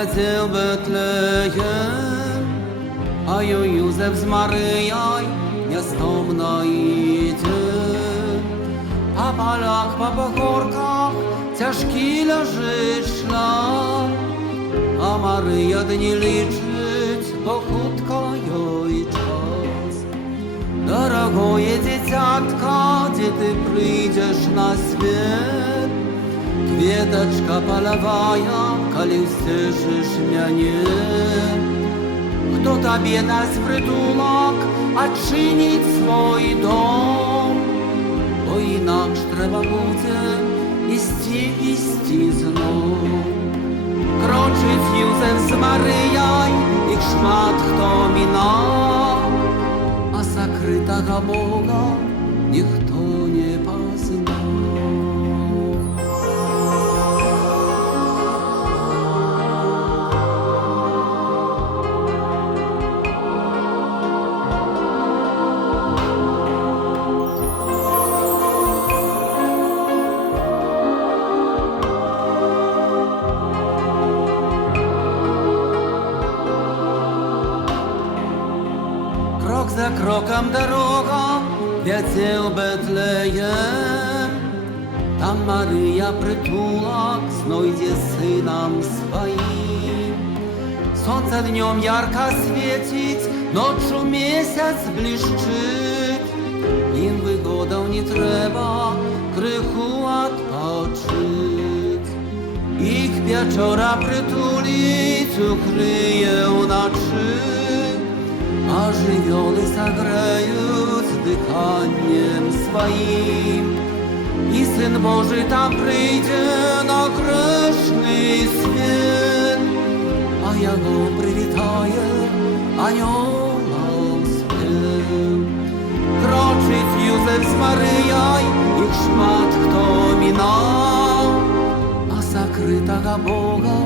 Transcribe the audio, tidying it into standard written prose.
В'язів Бетлеєм, а Юзеф з Марією miastom idzie. A Malach po pachorkach ciężki leży szlak, a Maryja dni liczyć, bo chutko jej czas. Дорогое дитятка, gdzie ty przyjdziesz na świat, kwieteczka polowая, коли usłyszysz mnie. Kto tobie nas przytulak, odczynić swój dom, bo inaksz trzeba będzie iść znów. Kroczyć Józef z Maryjaj, ich szmat kto minął, a zakrytego Boga nikt nie poznał. Krok za krokiem droga wiedział Betlejem. Tam Maryja przytulak znajdzie synom swoim. Słońce dniom jarko świecić, noczu miesiąc błyszczyć. Im wygodą nie trzeba krychu odpoczyć. Ich wieczora przytulić ukryje nocy, a żywioły zagreją dychaniem swoim. I Syn Boży tam przyjdzie na grzeszny świat, a ja go przywitaję aniołom swym. Kroczyć Józef z Maryjaj, ich szmat kto minął, a zakrytego Boga